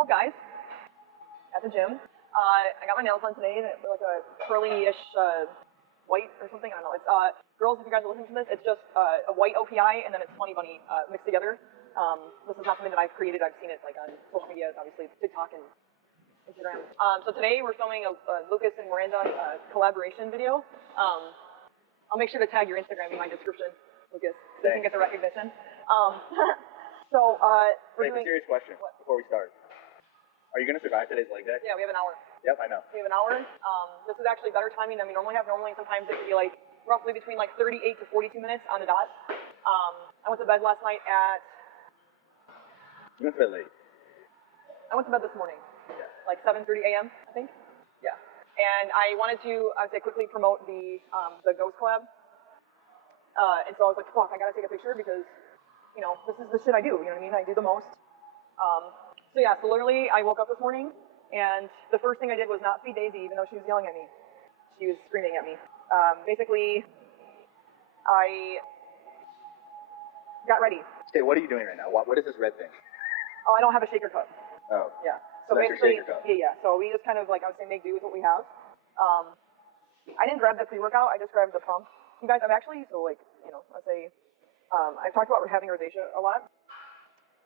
Well, guys, at the gym, I got my nails done today. They're like a curly-ish white or something. I don't know. It's girls, if you guys are listening to this, it's just a white OPI and then it's Funny Bunny mixed together. This is not something that I've created. I've seen it like on social media, obviously TikTok and Instagram. So today we're filming a Lucas and Miranda collaboration video. I'll make sure to tag your Instagram in my description, Lucas, so you can get the recognition. Wait, a serious question before we start. Are you going to survive today's leg day? Yeah, we have an hour. Yep, I know. We have an hour. This is actually better timing than we normally have. Normally, sometimes it can be like roughly between like 38 to 42 minutes on the dot. I went to bed last night at... You went to bed late. I went to bed this morning, like 7:30 a.m., I think. Yeah. And I wanted to, I would say, quickly promote the Ghost collab. And so I was like, fuck, I gotta take a picture because, you know, this is the shit I do. You know what I mean? I do the most. So literally, I woke up this morning, and the first thing I did was not feed Daisy, even though she was yelling at me. She was screaming at me. Basically, I got ready. Okay, what are you doing right now? What is this red thing? Oh, I don't have a shaker cup. Oh. Yeah. So that's basically, your shaker cup. Yeah. So we just kind of like, I would say, make do with what we have. I didn't grab the pre-workout. I just grabbed the pump. You guys, I'm actually, so like, you know, I'd say, I've talked about having rosacea a lot.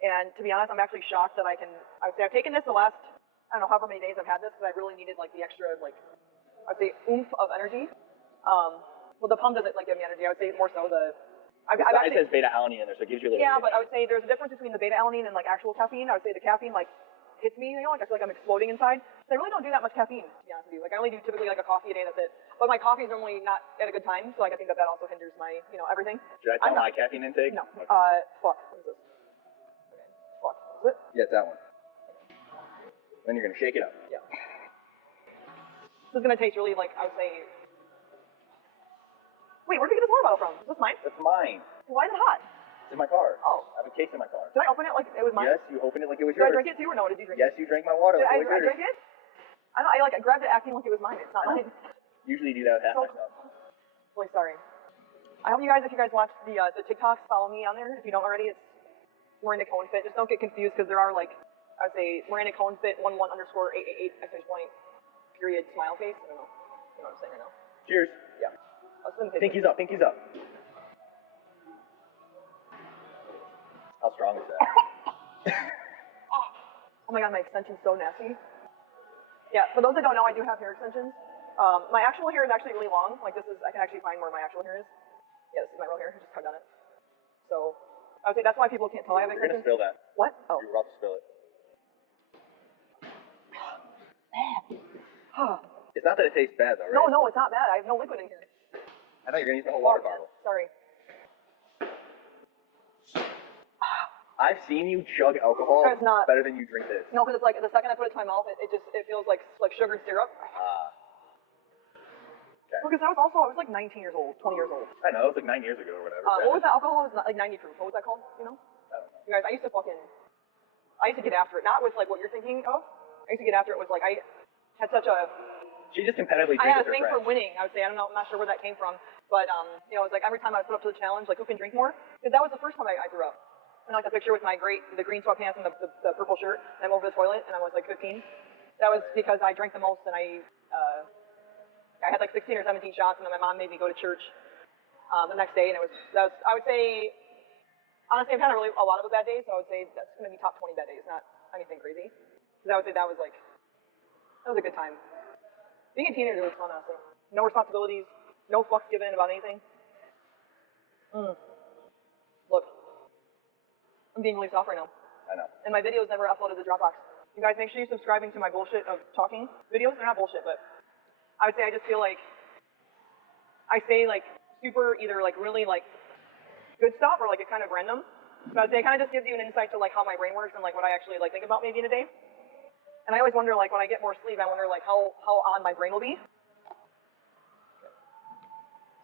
And to be honest, I'm actually shocked that I would say I've taken this the last, I don't know, however many days I've had this, because I really needed like the extra, like, I'd say oomph of energy. Well, the pump doesn't like give me energy. I would say more so it says beta-alanine in there, so it gives you a little Yeah, bit. but I would say there's a difference between the beta-alanine and like actual caffeine. I would say the caffeine like hits me, you know, like I feel like I'm exploding inside. So I really don't do that much caffeine, to be honest with you. Like I only do typically like a coffee a day, that's it. But my coffee is normally not at a good time, so like I think that also hinders my, you know, everything. Should I tell my caffeine intake? No. Okay. Fuck. What is this? Okay. Fuck. Is it? Yeah, it's that one. Then you're gonna shake it up. Yeah. This is gonna taste really like, I would say. Wait, where did you get this water bottle from? Is this mine? That's mine. Why is it hot? It's in my car. Oh. I have a case in my car. Did I open it like it was mine? Yes, you opened it like it was Did yours. I drink it too, or no? Did you drink Yes, it? you drank my water like it was I yours. drank it? I don't know, I grabbed it acting like it was mine. It's not mine. Usually you do that with half my stuff. Really sorry. I hope you guys, if you guys watch the TikToks, follow me on there. If you don't already, it's Miranda Cohen Fit. Just don't get confused because there are like, I would say Miranda Cohen Fit 11_888 period smile face. I don't know. You know what I'm saying right now. Cheers. Yeah. Pinkies up, pinkies up. How strong is that? Oh my god, my extension's so nasty. Yeah, for those that don't know, I do have hair extensions. My actual hair is actually really long. Like this is, I can actually find where my actual hair is. Yeah, this is my real hair. I just cut on it. So, I would say that's why people can't tell I have You're gonna extensions. spill that. What? Oh. You're about to spill it. It's not that it tastes bad though, right? No, it's not bad. I have no liquid in here. I thought you were gonna use the whole water bottle. Sorry. I've seen you chug alcohol It's not. better than you drink this. No, because it's like the second I put it to my mouth, it feels like sugar syrup. Okay. Because I was like 19 years old, 20 years old. I know, it was like 9 years ago or whatever. What was that alcohol? It was like 90 proof. What was that called? You know? I don't know. You guys, I used to get after it. Not with like what you're thinking of. I used to get after it with like, I had such a... She just competitively I drank had with a her thing friends. for winning, I would say. I don't know, I'm not sure where that came from. But, you know, it was like every time I was put up to the challenge, like who can drink more? Because that was the first time I grew up. And like the picture with my the green sweatpants and the purple shirt, and I'm over the toilet, and I was like 15. That was because I drank the most, and I had like 16 or 17 shots, and then my mom made me go to church the next day, and that was I would say, honestly, I've had a lot of bad days, so I would say that's going to be top 20 bad days, not anything crazy. Because I would say that was a good time. Being a teenager was fun, honestly. No responsibilities, no fucks given about anything. Look, I'm being released off right now. I know. And my videos never uploaded to Dropbox. You guys make sure you're subscribing to my bullshit of talking videos. They're not bullshit, but I would say I just feel like I say like super either like really like good stuff or like it's kind of random. But I'd say it kind of just gives you an insight to like how my brain works and like what I actually like think about maybe in a day. And I always wonder like when I get more sleep, I wonder like how on my brain will be.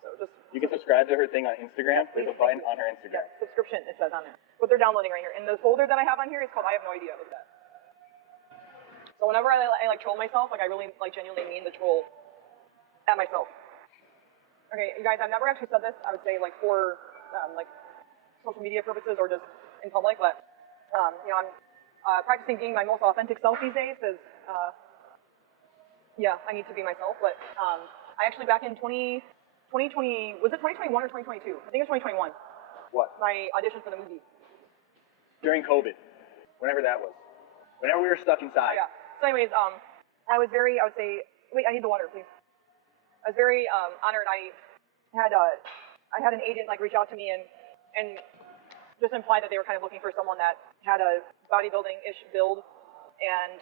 So just You can subscribe to her thing on Instagram. There's a button on her Instagram. yeah, subscription it says on there. What they're downloading right here. And the folder that I have on here is called I Have No Idea. Look at that. So whenever I like troll myself, like I really like genuinely mean to troll at myself. Okay, you guys, I've never actually said this. I would say like for like social media purposes or just in public, but you know, practicing being my most authentic self these days because, yeah, I need to be myself. But I actually back in 2020, was it 2021 or 2022? I think it was 2021. What? My audition for the movie. During COVID, whenever that was, whenever we were stuck Oh, inside. yeah. So anyways, I would say, wait, I need the water, please. I was very honored. I had an agent like reach out to me and just imply that they were kind of looking for someone that had a bodybuilding-ish build and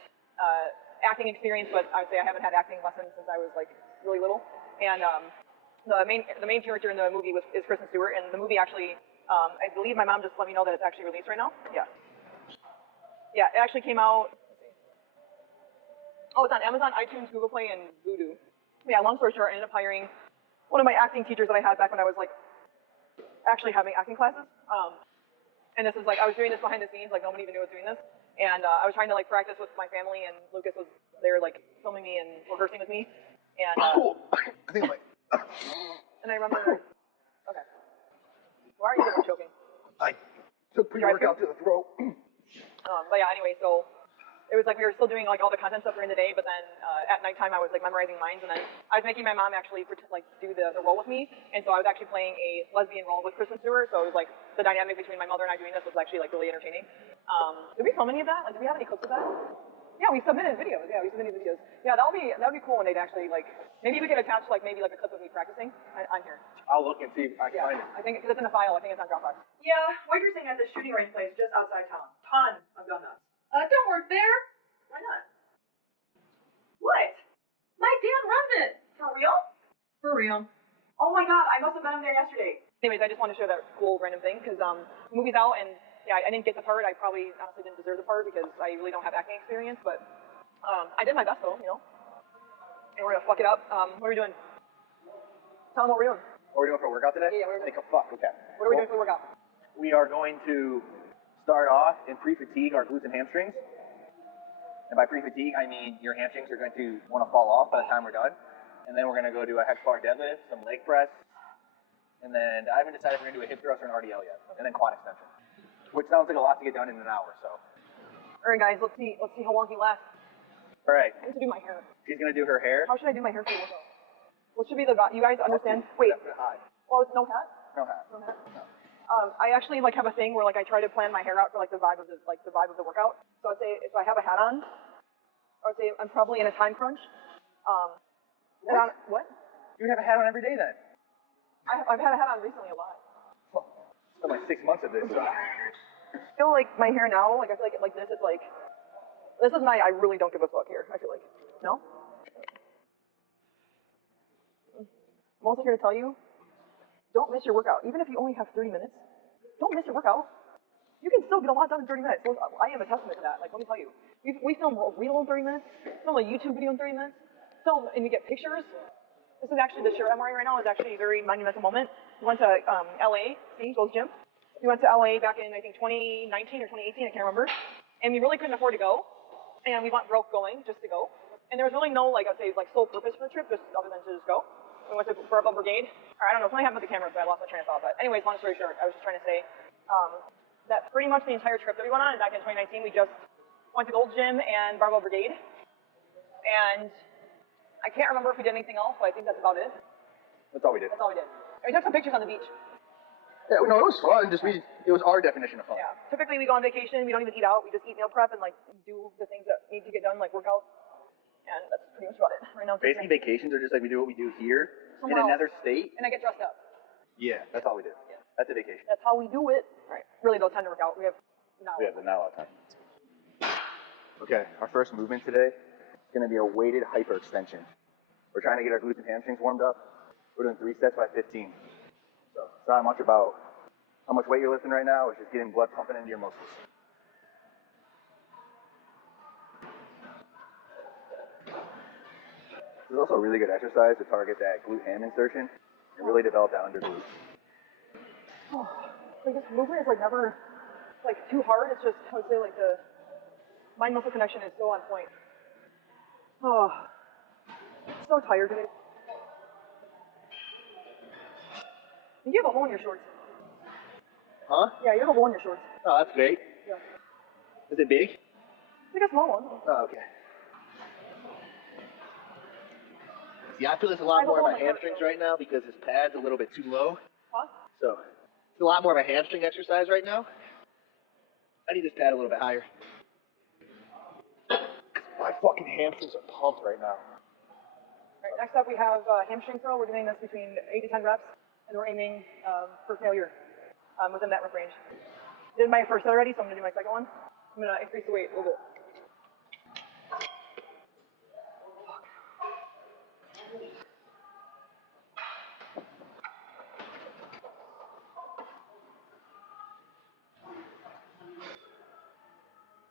acting experience, but I would say I haven't had acting lessons since I was like really little. And the main character in the movie is Kristen Stewart, and the movie actually, I believe my mom just let me know that it's actually released right now. Yeah. Yeah, it actually came out. Oh, it's on Amazon, iTunes, Google Play, and Vudu. Yeah, long story short, I ended up hiring one of my acting teachers that I had back when I was like actually having acting classes. And this is like, I was doing this behind the scenes, like nobody even knew I was doing this. And I was trying to like practice with my family, and Lucas was there like filming me and rehearsing with me. And I think I'm like, and I remember, okay. Why are you guys choking? I took pre-workout to the throat. But yeah, anyway, so it was like we were still doing like all the content stuff during the day, but then at nighttime I was like memorizing lines, and then I was making my mom actually like do the role with me, and so I was actually playing a lesbian role with Kristen Stewart. So it was like the dynamic between my mother and I doing this was actually like really entertaining. Did we film any of that? Like, do we have any clips of that? Yeah, we submitted videos. Yeah, we submitted videos. Yeah, that would be cool when they'd actually like maybe we could attach like maybe like a clip of me practicing on here. I'll look and see if I can find it. I think because it's in the file. I think it's on Dropbox. Yeah, what you're saying at the shooting range place just outside town. Ton of gun nuts. Don't work there. Why not? What? My dad runs it. For real? For real. Oh my god, I must have met him there yesterday. Anyways, I just wanted to share that cool random thing because the movie's out, and yeah, I didn't get the part. I probably honestly didn't deserve the part because I really don't have acting experience, but I did my best though, you know. And we're gonna fuck it up. What are we doing? Tell them what we're doing. What are we doing for a workout today? Yeah, what are we doing? Fuck, okay. What are we doing for the workout? We are going to start off and pre-fatigue our glutes and hamstrings. And by pre-fatigue, I mean your hamstrings are going to want to fall off by the time we're done. And then we're going to go do a hex bar deadlift, some leg press, and then I haven't decided if we're going to do a hip thrust or an RDL yet, and then quad extension, which sounds like a lot to get done in an hour. So. All right, guys, let's see how long he lasts. All right. I need to do my hair. She's going to do her hair. How should I do my hair for the workout? What should be the you guys understand? Wait. Oh, it's no hat? No hat. No hat. No. I actually like have a thing where like I try to plan my hair out for like the vibe of the workout. So I'd say if I have a hat on, I would say I'm probably in a time crunch. What? What? You have a hat on every day then? I've had a hat on recently a lot. It's been like 6 months of this. I feel like my hair now, like I feel like this, it's like this is my I really don't give a fuck here. I feel like no. I'm also here to tell you, don't miss your workout. Even if you only have 30 minutes, don't miss your workout. You can still get a lot done in 30 minutes. So I am a testament to that. Like, let me tell you. We film a reel in 30 minutes, film a YouTube video in 30 minutes, film and you get pictures. This is actually the shirt I'm wearing right now is actually a very monumental moment. We went to LA, see, goes Jim. We went to LA back in, I think, 2019 or 2018, I can't remember. And we really couldn't afford to go. And we went broke going just to go. And there was really no, like, I'd say, like, sole purpose for the trip, just other than to just go. We went to Barbell Brigade. Or I don't know, something happened with the camera, so I lost my train of thought. But anyways, long story short, I was just trying to say that pretty much the entire trip that we went on back in 2019, we just went to Gold's Gym and Barbell Brigade. And I can't remember if we did anything else, but I think that's about it. That's all we did. That's all we did. And we took some pictures on the beach. Yeah, no, it was fun. It was our definition of fun. Yeah. Typically we go on vacation, we don't even eat out, we just eat meal prep and like do the things that need to get done, like workout. And that's pretty much about it. Right now. Basically, vacations are just like we do what we do here in Somewhere another state. And I get dressed up. Yeah, that's all we do. Yeah. That's a vacation. That's how we do it. Right. Really though, time to work out. We have not. We have not a lot of time. Okay, our first movement today is going to be a weighted hyperextension. We're trying to get our glutes and hamstrings warmed up. We're doing 3 sets by 15. So it's not much about how much weight you're lifting right now. It's just getting blood pumping into your muscles. This is also a really good exercise to target that glute ham insertion and really develop that under glute. Oh, like this movement is like never like too hard. It's just I would say like the mind muscle connection is so on point. Oh, so tired today. You have a hole in your shorts. Huh? Yeah, you have a hole in your shorts. Oh, that's great. Yeah. Is it big? Take a small one. Oh, okay. Yeah, I feel this a lot more in my hamstrings right now because this pad's a little bit too low. Huh? So it's a lot more of a hamstring exercise right now. I need this pad a little bit higher. My fucking hamstrings are pumped right now. All right, next up we have hamstring curl. We're doing this between 8 to 10 reps, and we're aiming for failure within that rep range. This is my first set already, so I'm gonna do my second one. I'm gonna increase the weight a little bit.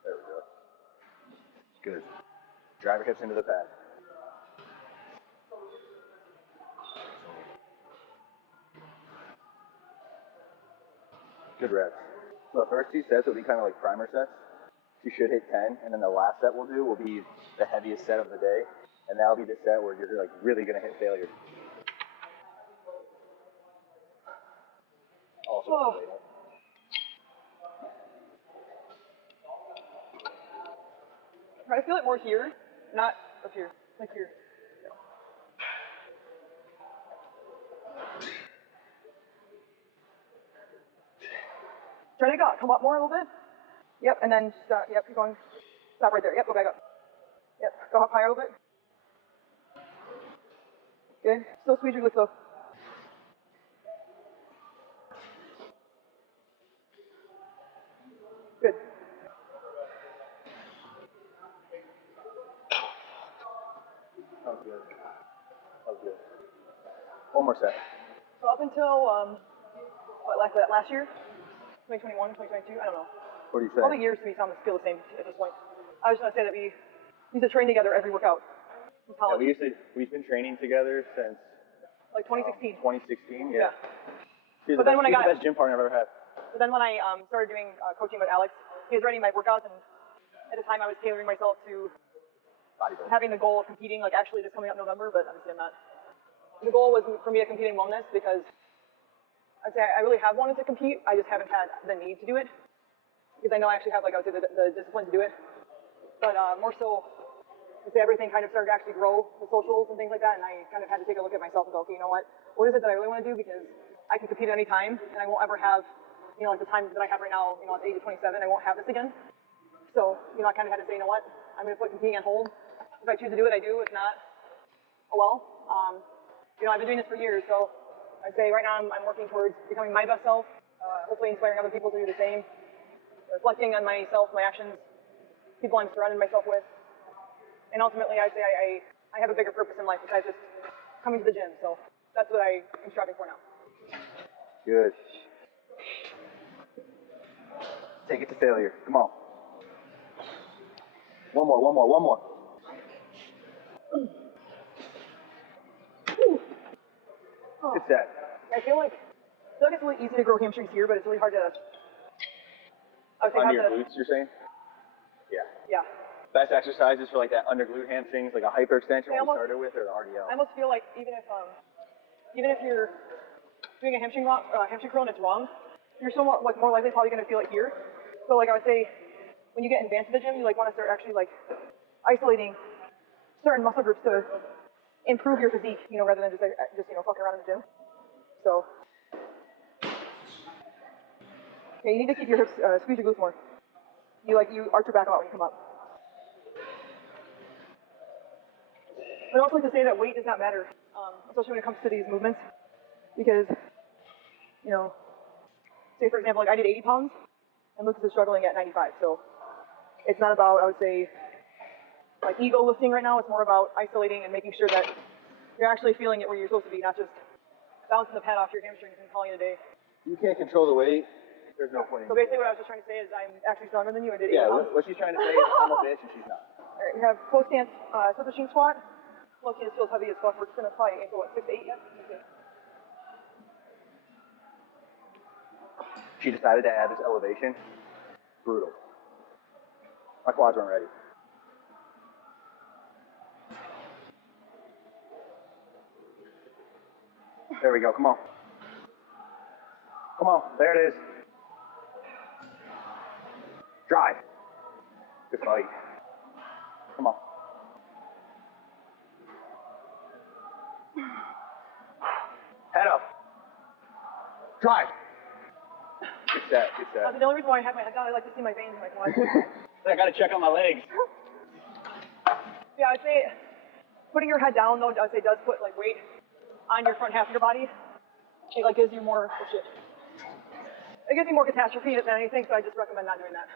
There we go. Good. Drive your hips into the pad. Good reps. So the first two sets will be kind of like primer sets. You should hit 10, and then the last set we'll do will be the heaviest set of the day, and that'll be the set where you're like really gonna hit failure. Also, Oh. Try to feel it more here, not up here, like here. Try to come up more a little bit. Yep, and then yep, keep going. Stop right there. Yep, go back up. Yep, go up higher a little bit. Good. Still squeeze your glutes though. Good. That was good. That was good. One more set. So up until what, like that last year, 2021, 2022, I don't know. What do you say? All the years to me sound feel the same at this point. I was just gonna say that we used to train together every workout in Yeah, college, we've been training together since like 2016. 2016. Yeah. He's But then when I got- the best gym partner I've ever had. But then when I started doing coaching with Alex, he was writing my workouts, and at the time I was tailoring myself to Bodybuilding. having the goal of competing, like actually this coming up November, but obviously I'm not. The goal was for me to compete in wellness because I'd say I really have wanted to compete. I just haven't had the need to do it because I know I actually have, like I would say, the discipline to do it. But more so, I'd say everything kind of started to actually grow, the socials and things like that, and I kind of had to take a look at myself and go, okay, you know what is it that I really want to do? Because I can compete at any time, and I won't ever have, like the time that I have right now, at the age of 27, I won't have this again. So, I kind of had to say, you know what, I'm going to put competing on hold. If I choose to do it, I do. If not, oh well. I've been doing this for years, so I'd say right now I'm working towards becoming my best self, hopefully inspiring other people to do the same, reflecting on myself, my actions, people I'm surrounding myself with, and ultimately I'd say I have a bigger purpose in life besides just coming to the gym, so that's what I am striving for now. Good. Take it to failure. Come on. One more. Oh. Good set. I feel like it's really easy to grow hamstrings here, but it's really hard to, I would say, Under have your the, glutes, you're saying? Yeah. yeah. Best exercises for like that under glute hamstrings, like a hyperextension I we almost- started with, or the RDL. I almost feel like even if you're doing a hamstring curl and it's wrong, you're still more likely probably going to feel it here. So like I would say, when you get advanced in the gym, you want to start actually isolating certain muscle groups to improve your physique, rather than just fucking around in the gym. So, okay, you need to keep your hips, squeeze your glutes more. You arch your back a lot when you come up. I'd also like to say that weight does not matter, especially when it comes to these movements, because, say for example, I did 80 pounds, and Lucas is struggling at 95, so it's not about, I would say, ego lifting right now. It's more about isolating and making sure that you're actually feeling it where you're supposed to be, not just bouncing the pad off your hamstrings and calling it a day. You can't control the weight. There's no point. So basically what I was just trying to say is I'm actually stronger than you. I did 80 Yeah, pounds. what she's trying to say is I'm a bitch and she's not. All right, we have close stance, split machine squat. Look, this feels heavy as fuck. We're just gonna probably aim for 6 to 8 yet? Okay. She decided to add this elevation. Brutal. My quads weren't ready. There we go, come on. Come on, there it is. Drive. Good fight. Come on. Head up. Drive. Good set, good set. The only reason why I have my head down, I like to see my veins in my quads. I gotta check on my legs. Yeah, I'd say putting your head down though, I'd say does put like weight on your front half of your body. It like gives you more shit. It gives you more catastrophe than anything, so I just recommend not doing that.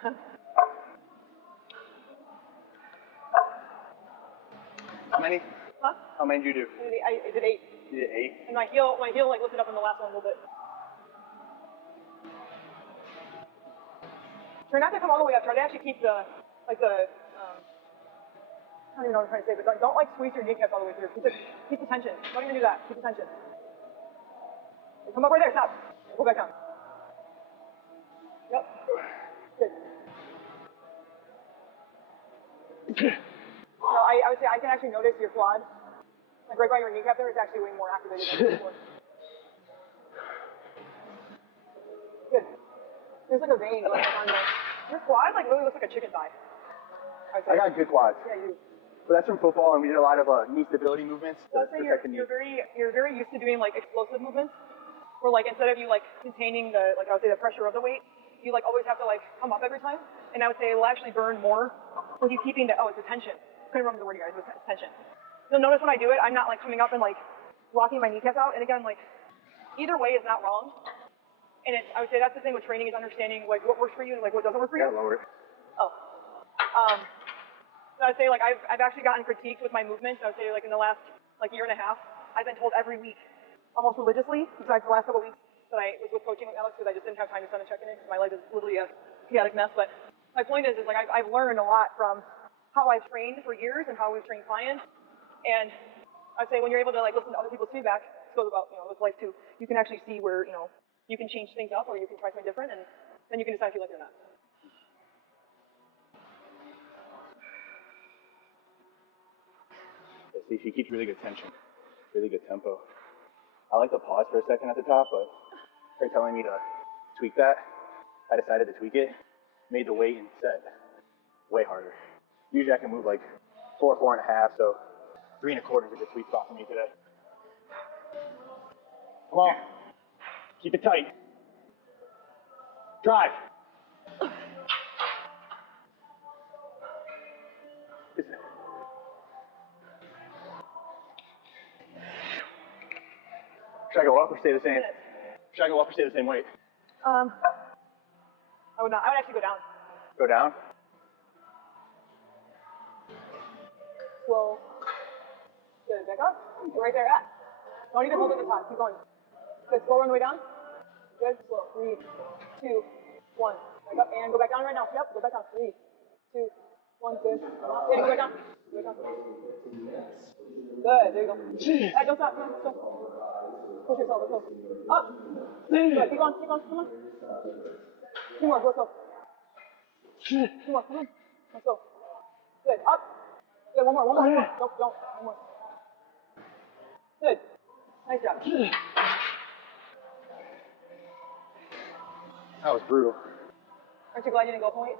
How many? Huh? How many did you do? I did 8. You did 8? And my heel like lifted up in the last one a little bit. Try not to come all the way up. Try to actually keep I don't even know what I'm trying to say, but don't like squeeze your kneecaps all the way through. Keep the tension. Don't even do that. Keep the tension. Come up right there. Stop. Go back down. Yep. Good. No, I would say I can actually notice your quad. Like right by your kneecap there, it's actually way more activated than before. Good. There's like a vein going on there. Your quad like really looks like a chicken thigh. I got good quads. Yeah, you do. But that's from football, and we did a lot of knee stability movements So to I'd say protect the knee. you're very used to doing like explosive movements, where like instead of you like containing the I would say the pressure of the weight, you like always have to like come up every time. And I would say it will actually burn more with you keeping it's the tension. Couldn't remember the word, you guys. It's tension. You'll notice when I do it, I'm not like coming up and like locking my kneecaps out. And again, like either way is not wrong. And I would say that's the thing with training is understanding like what works for you and like what doesn't work for you. Gotta lower it. Oh. So I'd say like I've actually gotten critiqued with my movements. I would say like in the last like year and a half, I've been told every week, almost religiously, besides the last couple of weeks that I was with coaching with Alex because I just didn't have time to send a check-in because my life is literally a chaotic mess. But my point is like I've learned a lot from how I've trained for years and how we've trained clients. And I'd say when you're able to like listen to other people's feedback, this goes about with life too. You can actually see where you can change things up or you can try something different, and then you can decide if you like it or not. See, she keeps really good tension, really good tempo. I like to pause for a second at the top, but her telling me to tweak that, I decided to tweak it, made the weight and set way harder. Usually I can move like 4, 4.5, so 3 1/4 is a good sweet spot for me today. Come on, keep it tight. Drive. Should I go up or stay the same? Should I go up or stay the same weight? I would not. I would actually go down. Go down? Slow. Good. Back up. You're right there at. Don't even hold it at the top. Keep going. Good. Slower on the way down. Good. Slow. 3, 2, 1. Back up and go back down right now. Yep. Go back down. 3, 2, 1. Good. Yeah. Go back down. Go back down. Good. There you go. Alright, don't stop. Come on. Let's go. Push yourself. Let's go. Up. Good. Keep going. Keep going. Come on. 2 more. Let's go. 2 more. Come on. Let's go. Good. Up. Yeah, one more. Don't. One more. Good. Nice job. That was brutal. Aren't you glad you didn't go point?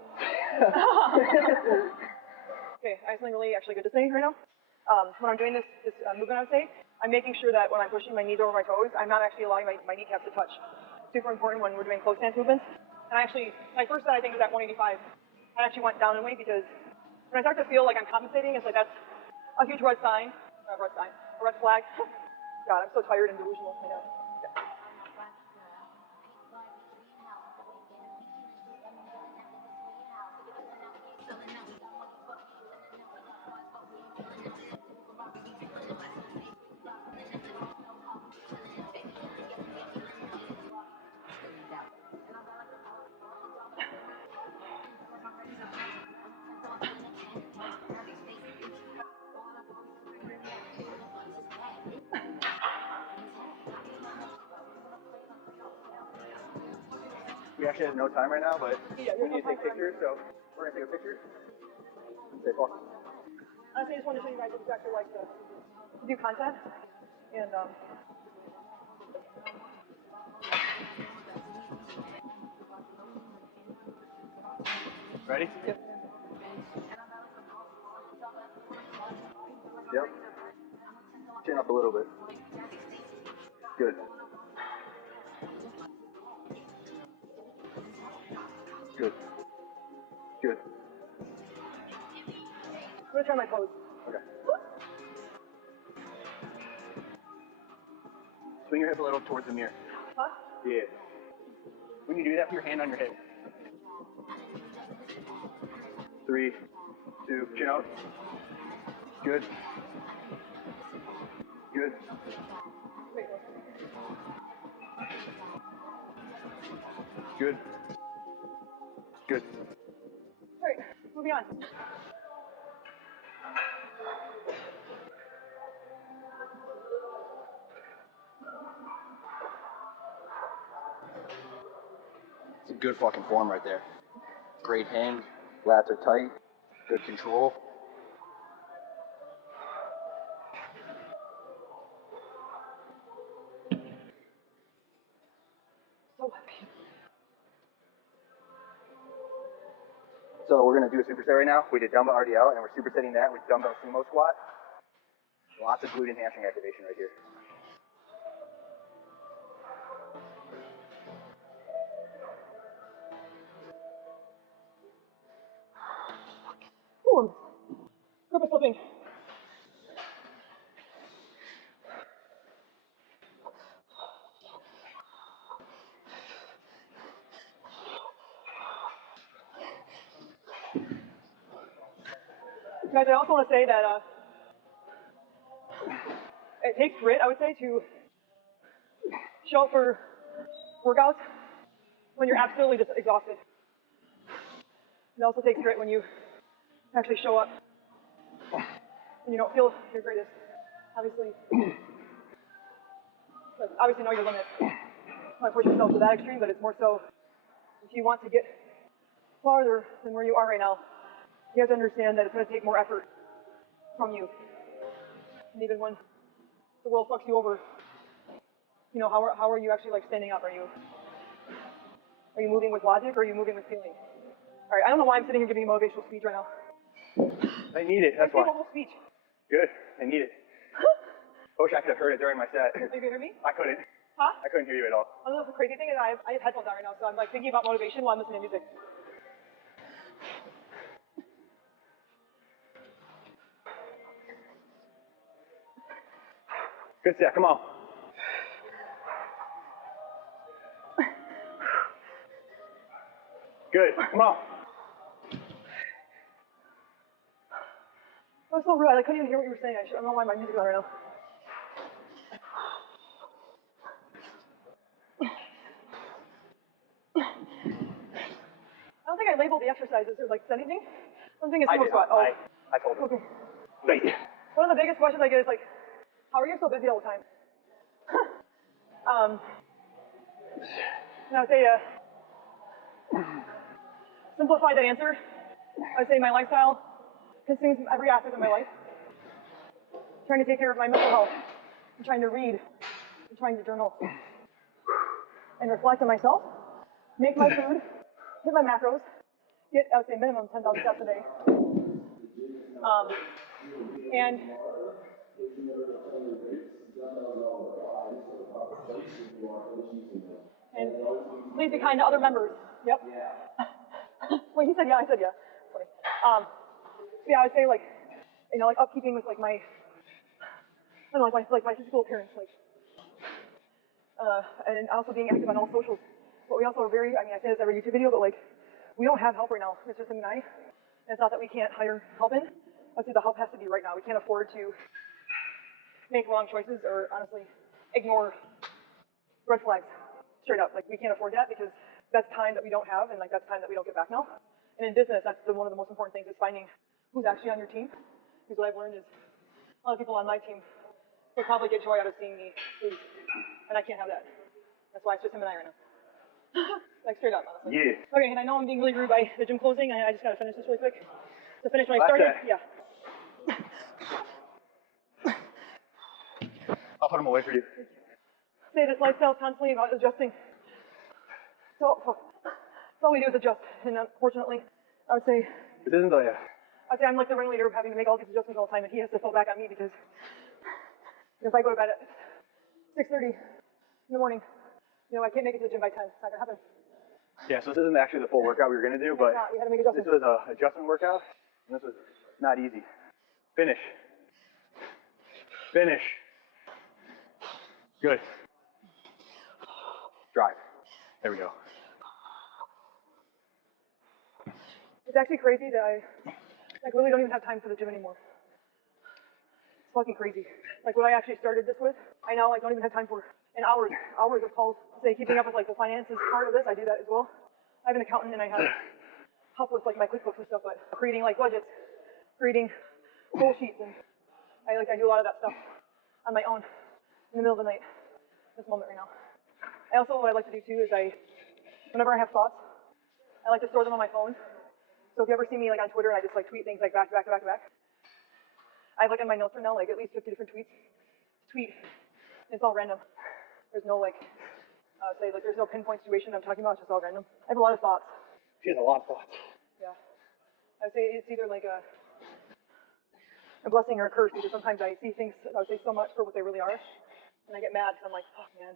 Okay, I have something really actually good to say right now. When I'm doing this movement, I would say, I'm making sure that when I'm pushing my knees over my toes, I'm not actually allowing my kneecaps to touch. Super important when we're doing close stance movements. And actually, my first set I think was at 185. I actually went down in weight because when I start to feel like I'm compensating, it's like that's a huge red flag. God, I'm so tired and delusional right now. We actually have no time right now, but Yeah, we need to take pictures, so we're gonna take a picture. Okay, cool. Honestly, I just wanted to show you guys what exactly like to do content. And Ready? Yep. Yep. Chin up a little bit. Good. Good. Good. I'm gonna try my pose. Okay. Swing your hip a little towards the mirror. Huh? Yeah. When you do that, put your hand on your hip. 3, 2, chin up. Good. Good. Wait, Good. Good. Alright, moving on. It's a good fucking form right there. Great hang. Lats are tight. Good control. So happy. So we're gonna do a superset right now. We did dumbbell RDL and we're supersetting that with dumbbell sumo squat. Lots of glute and hamstring activation right here. Ooh, I'm purpose slipping. Guys, I also want to say that it takes grit, I would say, to show up for workouts when you're absolutely just exhausted. It also takes grit when you actually show up and you don't feel your greatest. Obviously, know your limits. Not push yourself to that extreme, but it's more so if you want to get farther than where you are right now, you have to understand that it's going to take more effort from you. And even when the world fucks you over, you know, how are you actually like standing up? Are you moving with logic or are you moving with feeling? All right, I don't know why I'm sitting here giving a motivational speech right now. I need it, that's I gave why. a whole speech. Good, I need it. I wish I could have heard it during my set. Are you gonna hear me? I couldn't. Huh? I couldn't hear you at all. I don't know if the crazy thing is I have headphones on right now, so I'm like thinking about motivation while I'm listening to music. Good set, come on. Good, come on. That was so rude. I couldn't even hear what you were saying. I don't know why my music's on right now. I don't think I labeled the exercises or like said anything. One thing is sumo squat. Oh, I told him. okay. Wait. One of the biggest questions I get is like, how are you so busy all the time? And I would say, simplify that answer. I would say my lifestyle consumes every aspect of my life. I'm trying to take care of my mental health. I'm trying to read. I'm trying to journal. And reflect on myself. Make my food. Hit my macros. Get, I would say, minimum 10,000 steps a day. And please be kind to other members. Yep. Wait, he said yeah, I said yeah. Funny. Yeah, I would say like, you know, like upkeeping with like my, I don't know, like my physical appearance, like, and also being active on all socials. But we also are very, I mean, I say this every YouTube video, but like, we don't have help right now. It's just him and I. And it's not that we can't hire help in. I'd say the help has to be right now. We can't afford to make wrong choices or honestly ignore red flags straight up. Like we can't afford that because that's time that we don't have and like that's time that we don't get back now. And in business, that's one of the most important things is finding who's actually on your team. Because what I've learned is a lot of people on my team would probably get joy out of seeing me lose. And I can't have that. That's why it's just him and I right now. Like straight up, honestly. Yeah. Okay, and I know I'm being really rude by the gym closing. I just gotta finish this really quick. To finish when I Last started. set. Yeah. I'll put them away for you. Say this lifestyle is constantly about adjusting. So all we do is adjust. And unfortunately, I would say This isn't a I'd say I'm like the ringleader of having to make all these adjustments all the time, and he has to fall back on me because if I go to bed at 6:30 in the morning, I can't make it to the gym by 10. It's not gonna happen. Yeah, so this isn't actually the full workout we were gonna do, but We had to make this adjustments. was a adjustment workout, and this was not easy. Finish. Finish. Good. Drive. There we go. It's actually crazy that I really don't even have time for the gym anymore. It's fucking crazy. Like what I actually started this with, I now don't even have time for. And hours of calls, say keeping up with the finances part of this, I do that as well. I have an accountant and I have help with my QuickBooks and stuff, but creating budgets, creating goal sheets, and I do a lot of that stuff on my own in the middle of the night. This moment right now. What I like to do too is whenever I have thoughts, I like to store them on my phone. So if you ever see me on Twitter and I just tweet things back to back to back to back, I have in my notes right now at least 50 different tweets. Tweet. It's all random. There's no there's no pinpoint situation I'm talking about. It's just all random. I have a lot of thoughts. She has a lot of thoughts. Yeah. I would say it's either a blessing or a curse because sometimes I see things I would say so much for what they really are, and I get mad because I'm like, fuck man,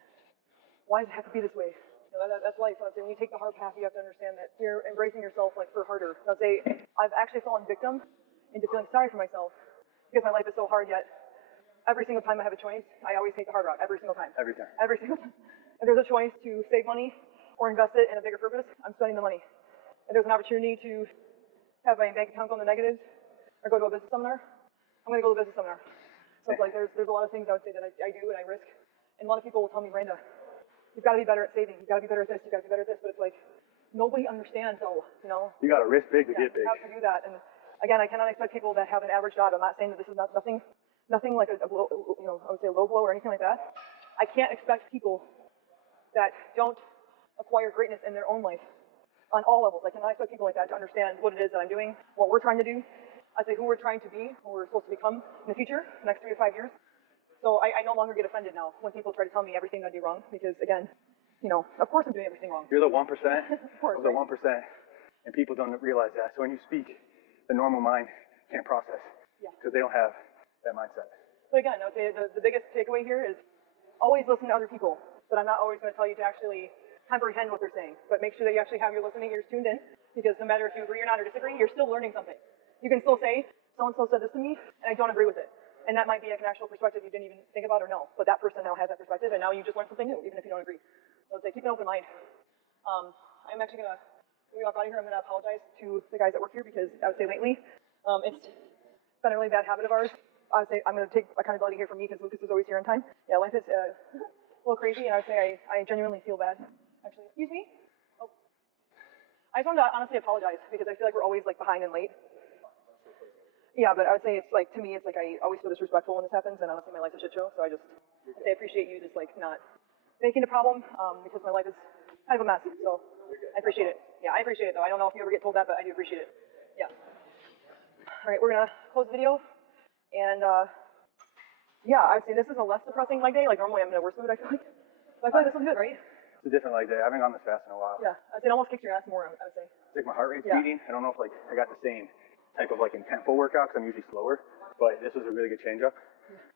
why does it have to be this way? That's life. I would say when you take the hard path, you have to understand that you're embracing yourself for harder. I would say I've actually fallen victim into feeling sorry for myself because my life is so hard. Yet every single time I have a choice, I always take the hard route. Every single time. Every time. Every single time. If there's a choice to save money or invest it in a bigger purpose, I'm spending the money. If there's an opportunity to have my bank account go in the negatives or go to a business seminar, I'm going to go to the business seminar. So it's there's a lot of things I would say that I do and I risk. And a lot of people will tell me, Miranda, you've got to be better at saving. You've got to be better at this. You've got to be better at this. But it's nobody understands. You got to risk big to get big. You have to do that. And again, I cannot expect people that have an average job. I'm not saying that this is nothing like a blow, I would say a low blow or anything like that. I can't expect people that don't acquire greatness in their own life on all levels. I cannot expect people like that to understand what it is that I'm doing, what we're trying to do. I'd say who we're trying to be, who we're supposed to become in the future, the next 3 to 5 years. So I no longer get offended now when people try to tell me everything I do wrong because again, of course I'm doing everything wrong. You're the 1% Of course, of the right? 1%, and people don't realize that. So when you speak, the normal mind can't process because they don't have that mindset. But again, I would say the biggest takeaway here is always listen to other people, but I'm not always going to tell you to actually comprehend what they're saying. But make sure that you actually have your listening ears tuned in, because no matter if you agree or not or disagree, you're still learning something. You can still say, so-and-so said this to me, and I don't agree with it. And that might be an actual perspective you didn't even think about or know, but that person now has that perspective, and now you just learned something new, even if you don't agree. So I'd say keep an open mind. I'm actually going to, when we walk out of here, I'm going to apologize to the guys that work here, because I would say lately, it's been a really bad habit of ours. I would say I'm going to take accountability here for me because Lucas is always here on time. Yeah, life is a little crazy, and I would say I genuinely feel bad. Actually, excuse me? Oh. I just wanted to honestly apologize because I feel like we're always behind and late. Yeah, but I would say it's to me, it's I always feel disrespectful when this happens, and honestly my life's a shit show, so I appreciate you just not making it a problem, because my life is kind of a mess, so I appreciate it. Yeah, I appreciate it though. I don't know if you ever get told that, but I do appreciate it. Yeah. Alright, we're gonna close the video. And yeah, I'd say this is a less depressing leg day. Normally I'm in a worse mood, I feel like. But I feel like this was good, right? It's a different leg day. I haven't gone this fast in a while. Yeah, I'd say it almost kicks your ass more, I would say. It's my heart rate's Yeah. beating. I don't know if I got the same type of intentful workout because I'm usually slower. But this was a really good change up.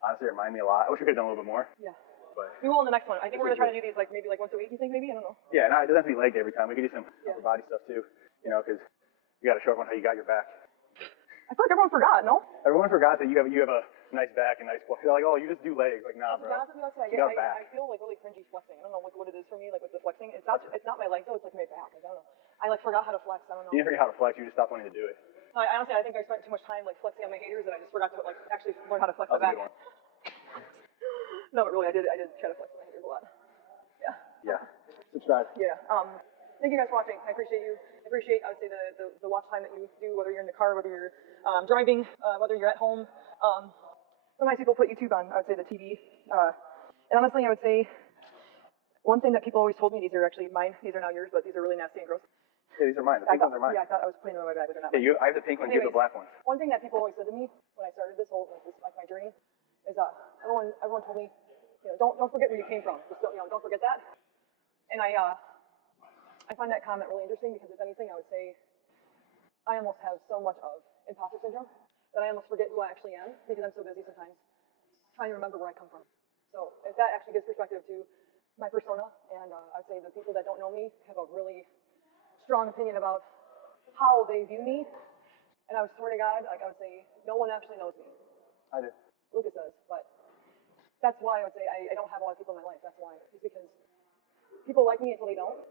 Honestly, it reminded me a lot. I wish we could have done a little bit more. Yeah. But We will in the next one. I think we're gonna try to do these maybe once a week, you think maybe? I don't know. yeah, no, it doesn't have to be leg day every time. We could do some Yeah. upper body stuff too. Because you got to show everyone how you got your back. I feel like everyone forgot, no? Everyone forgot that you have a nice back and nice quad. They're like, oh, you just do legs. Nah, To be bro. honest with you, I'd say You got back. I feel really cringy flexing. I don't know what it is for me, with the flexing. It's not my legs though, it's my back. I don't know. I forgot how to flex. I don't know. You didn't figure out how to flex. You just stopped wanting to do it. Honestly, I think I spent too much time flexing on my haters that I just forgot to actually learn how to flex That my was a back. good one. No, but really, I did try to flex my haters a lot. Yeah. Yeah. Subscribe. Yeah. Thank you guys for watching. I appreciate you. I appreciate, I would say, the watch time that you do, whether you're in the car, whether you're driving, whether you're at home. Sometimes people put YouTube on, I would say, the TV. And honestly, I would say, one thing that people always told me, these are actually mine, these are now yours, but these are really nasty and gross. Yeah, these are mine. The pink ones are mine. Yeah, I thought I was putting them in my bag, but they're not Yeah, mine. I have the pink ones. You have the black ones. One thing that people always said to me when I started this whole, my journey, is everyone told me, don't forget where you came from. Just don't forget that. And I find that comment really interesting because if anything, I would say, I almost have so much of imposter syndrome that I almost forget who I actually am because I'm so busy sometimes trying to remember where I come from. So if that actually gives perspective to my persona, and I'd say the people that don't know me have a really strong opinion about how they view me. And I would swear to God, like I would say, no one actually knows me. I do. Lucas does, but that's why I would say I don't have a lot of people in my life. That's why, is because people like me until they don't,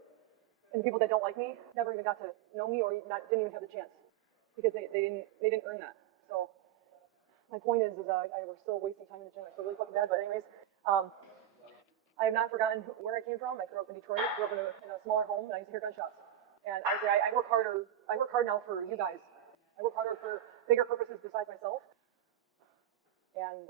and the people that don't like me never even got to know me or didn't even have the chance because they didn't earn that. So my point is I was still wasting time in the gym. I feel really fucking bad, but anyways, I have not forgotten where I came from. I grew up in Detroit. Grew up in a smaller home, and I used to hear gunshots. And I say I work harder. I work hard now for you guys. I work harder for bigger purposes besides myself. And